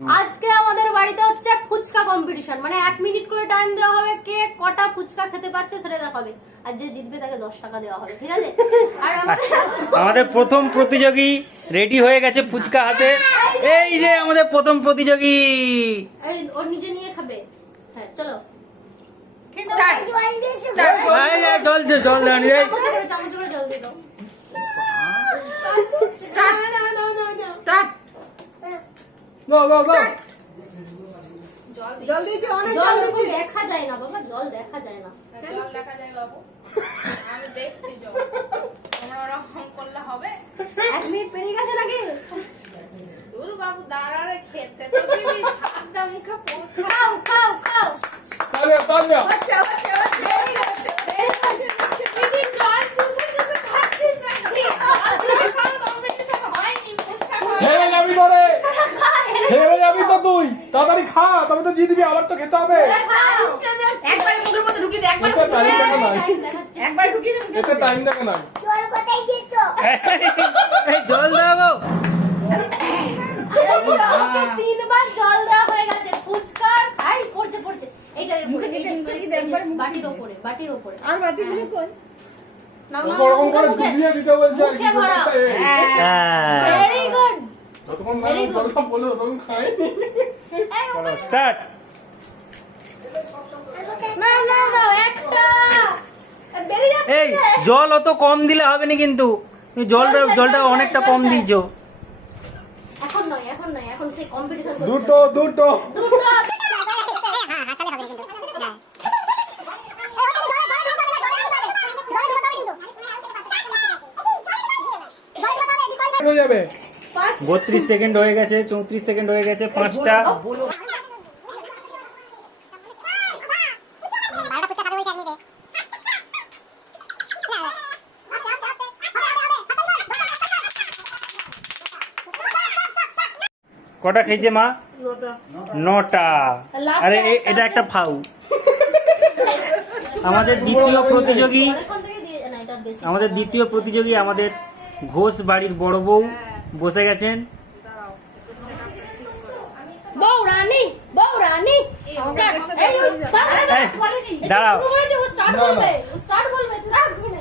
আজকে আমাদের বাড়িতে হচ্ছে ফুচকা কম্পিটিশন, মানে 1 মিনিট করে টাইম দেওয়া হবে, কে কটা ফুচকা খেতে পারছে সেটা দেখাবে, আর যে জিতবে তাকে 10 টাকা দেওয়া হবে, ঠিক আছে? আর আমাদের প্রথম প্রতিযোগী রেডি হয়ে গেছে ফুচকা হাতে। এই যে আমাদের প্রথম প্রতিযোগী, এই ওর নিজে নিয়ে খাবে। হ্যাঁ চলো, জল দাঁড়িয়ে চামচ করে জল দিয়ে দাও। জল দেখো, দেখা যায় না বাবা, জল দেখা যায় না। জল দেখা যায় বাবু, আমি দেখছি জল। তোমরা ওরকম করলে হবে? 1 মিনিট পেরিয়ে গেছে নাকি? দূর বাবু, দাঁড়ারে খেতে তো দিবি, সাদা মুখে পৌঁছে। খাও খাও খাও। দিদি জল চুষে চুষে খাচ্ছিস নাকি? কম্পিটিশন হয়নি, ফুচকা তুই তাড়াতাড়ি খা, তবে তো জিতবি, আবার তো খেতে হবে। একবার মুখের মধ্যে ঢুকিয়ে দে, একবার একবার ঢুকিয়ে দে। এটা টাইম দেখো না। জল দাও। ওকে 3 বার জল দেওয়া হয়ে গেছে। ফুচকার আই পড়ছে পড়ছে, এইটার উপরে, বাটির উপরে, বাটির উপরে। আর বাটিগুলো কই? না না, ওরকম করে ডুবিয়ে দিতে বলছে আর কি। Very good. যতক্ষণ না জলটা বলে ততক্ষণ খাইনি। স্টার্ট। না না না, একটা বেরিয়ে যাচ্ছে। এই জল অত কম দিলে হবে না কিন্তু, তুমি জলটা অনেকটা কম দিয়েছো। এখন নয়, এখন নয়, এখন সেই কম্পিটিশন করতে দুটো দুটো দুটো। হয়ে যাবে। 32 সেকেন্ড হয়ে গেছে, 34 সেকেন্ড হয়ে গেছে, 5টা। কটা খেয়েছে মা? 9টা। আরে এটা একটা ফাউ। আমাদের দ্বিতীয় প্রতিযোগী, অনেকক্ষণ থেকে দিয়ে না, এটা বেশি। আমাদের ঘোষ বাড়ির বড় বউ বসে গেছেন। বউ রানী, বউ রানী স্টার্ট। এই দাঁড়াও, ও স্টার্ট বলবে, ও স্টার্ট বলবে, রাখ গুনে।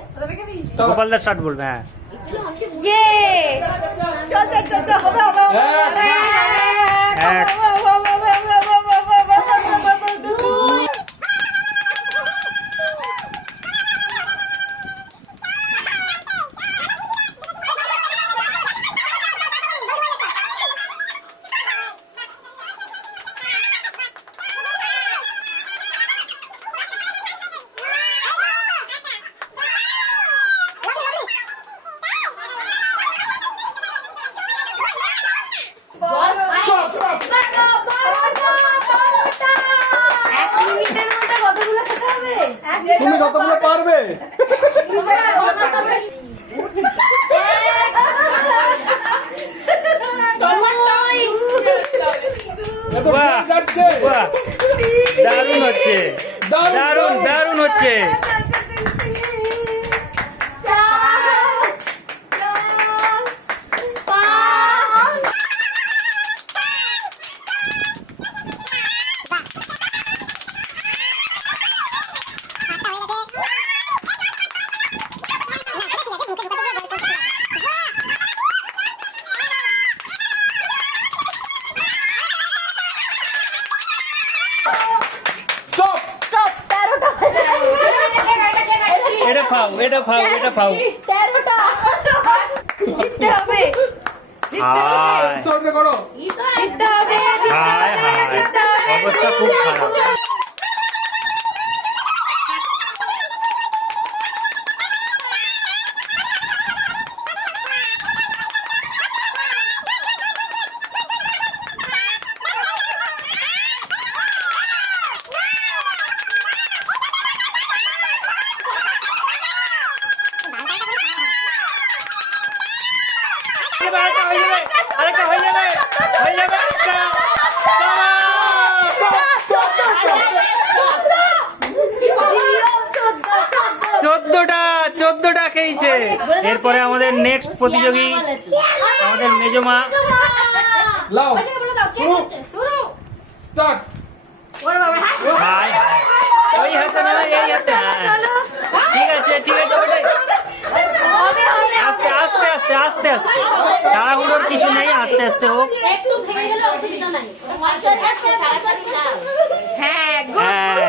গোপালদার স্টার্ট বলবে। হ্যাঁ, ইয়ে চল চল চল চল, হবে হবে হবে। এক। তুমি যতগুলো পারবে। এত বাহ, যাচ্ছে। বাহ, দারুণ হচ্ছে, দারুণ হচ্ছে। Stop! এটা ফাউ, এটা ফাউ, এটা ফাউ। 13টা। জিততে হবে, হায় সরতে করো। জিততে হবে, হায় হায়, অবস্থা খুব খারাপ। আরেকটা হয়ে যাবে, হয়ে যাবে একটা। 14টা খেয়েছে। এরপরে আমাদের নেক্সট প্রতিযোগী আমাদের মেজমা। লাও। ওই জায়গায় বলে দাও কে শুরু। করছে শুরু স্টার্ট। ওরে বাবা হ্যাঁ হাই হাই ওই হাতে না এই হাতে হ্যাঁ। ঠিক আছে ওটাই আস্তে আস্তে আস্তে আস্তে আস্তে তাড়াহুড়োর কিছু নেই আস্তে আস্তে হোক একটু ভেঙে গেলে অসুবিধা নাই ওটা মঞ্চের কাছে তাড়াতাড়ি না হ্যাঁ হ্যাঁ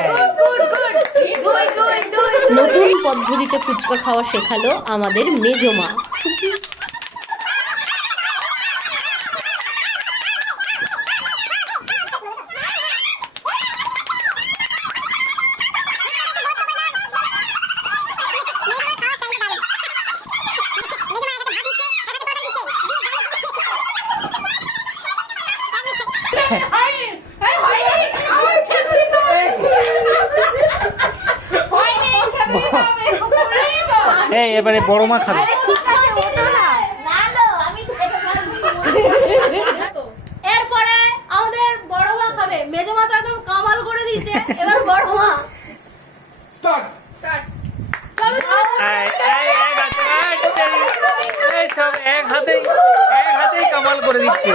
নতুন পদ্ধতিতে ফুচকা খাওয়া শেখালো আমাদের মেজমা। এই এবারে বড় মা খাবে এরপরে আমাদের বড় মা খাবে মেজো মা তো একদম কামাল করে দিয়েছে এবার বড় মা স্টার্ট। এই সব এক হাতেই কামাল করে দিচ্ছে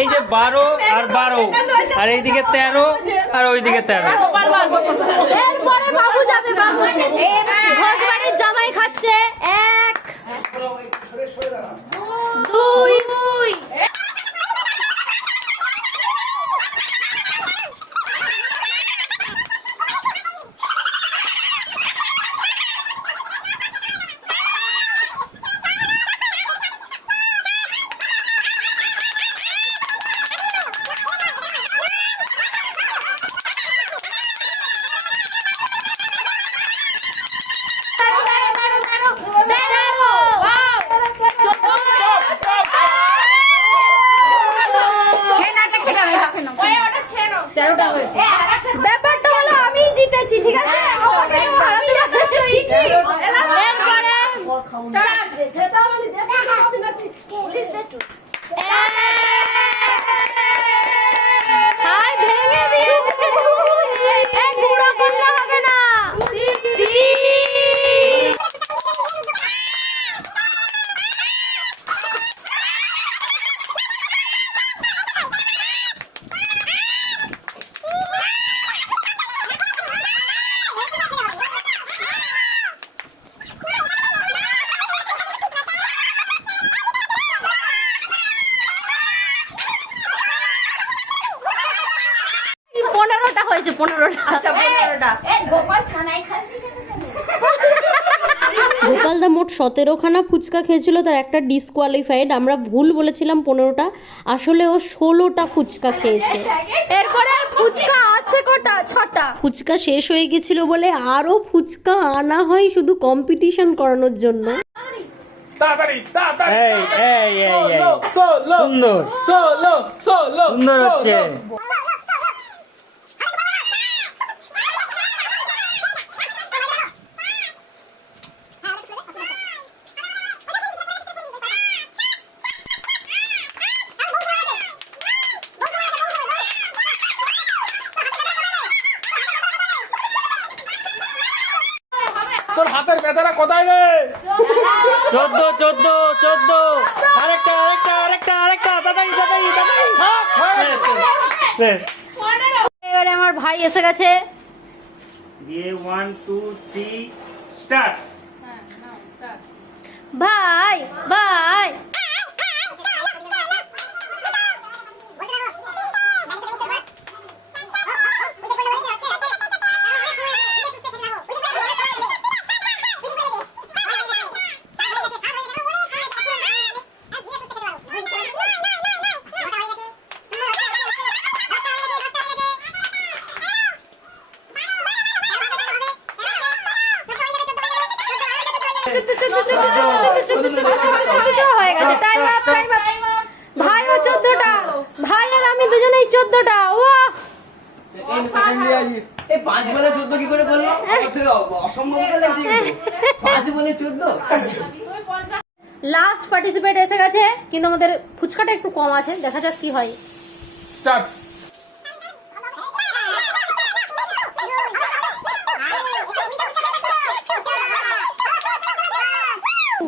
এই যে 12 আর 12 আর এইদিকে 13 আর ওইদিকে 13 এরপরে বাবু যাবে বাবু ঘোষবাড়ির জামাই খাচ্ছে 1 2 ব্যাপারটা হলো আমি জিতেছি ঠিক আছে আমাকে হারাতে হাই ভেঙে দিয়েছে এই গুঁড়ো করলে হবে না পনেরোটা হয়েছে 15টা গোপালদা মোট 17খানা ফুচকা খেয়েছিল, তার একটা ডিসকোয়ালিফাইড। আমরা ভুল বলেছিলাম 15টা, আসলে ও 16টা ফুচকা খেয়েছে। এরপরে ফুচকা আছে কটা 6টা ফুচকা শেষ হয়ে গেছিল বলে আরো ফুচকা আনা হয় শুধু কম্পিটিশন করানোর জন্য। তাড়াতাড়ি তাড়াতাড়ি। এই এই এই এই সোলো সুন্দর সোলো সোলো সুন্দর হচ্ছে তোর হাতের ব্যথাটা কোথায় রে? 14 আরেকটা তাড়াতাড়ি শেষ এবারে আমার ভাই এসে গেছে দিয়ে 1 2 3 স্টার্ট ভাই ভাই হয়ে গেছে 14টা ওয়াহ এই 5 বলে 14 কি করে বললো? অসম্ভব লাগছে কিন্তু 5 বলে 14 লাস্ট পার্টিসিপেট এসে গেছে, কিন্তু আমাদের ফুচকাটা একটু কম আছে, দেখা যাক কি হয়। স্টার্ট।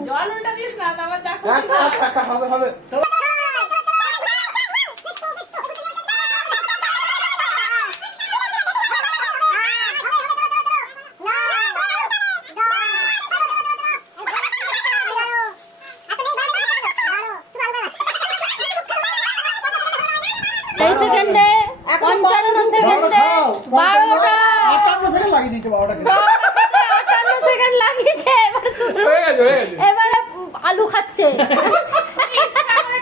জল উল্টা দিস না, তারপর দেখো হবে হবে। এই সেকেন্ডে 55 সেকেন্ডে 12টা 58 সেকেন্ড লাগিয়ে দিয়েছে 12টা খেতে। 58 সেকেন্ড লাগিয়েছে। এবার শুধু হয়ে গেছে হয়ে গেছে। এবারে আলু খাচ্ছে।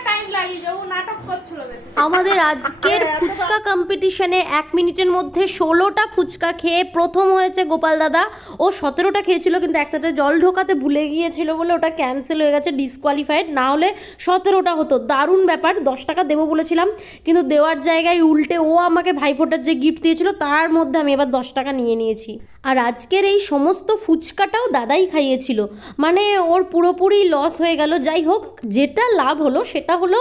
টাইম লাগিয়ে যাবো, নাটক করছিল বেশি। আমাদের আজকের ফুচকা কম্পিটিশনে 1 মিনিটের মধ্যে 16টা ফুচকা খেয়ে প্রথম হয়েছে গোপাল দাদা। ও 17টা খেয়েছিল, কিন্তু একটাতে জল ঢোকাতে ভুলে গিয়েছিল বলে ওটা ক্যান্সেল হয়ে গেছে, ডিসকোয়ালিফাইড। না হলে 17টা হতো। দারুণ ব্যাপার। 10 টাকা দেবো বলেছিলাম, কিন্তু দেওয়ার জায়গায় উল্টে ও আমাকে ভাইফোঁটার যে গিফট দিয়েছিল তার মধ্যে আমি এবার 10 টাকা নিয়ে নিয়েছি। আর আজকের এই সমস্ত ফুচকাটাও দাদাই খাইয়েছিল, মানে ওর পুরোপুরি লস হয়ে গেল। যাই হোক, যেটা লাভ হলো সেটা হলো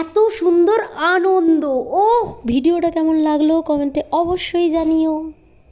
এত সুন্দর আনন্দ। ও ভিডিওটা কেমন লাগলো কমেন্টে অবশ্যই জানিও।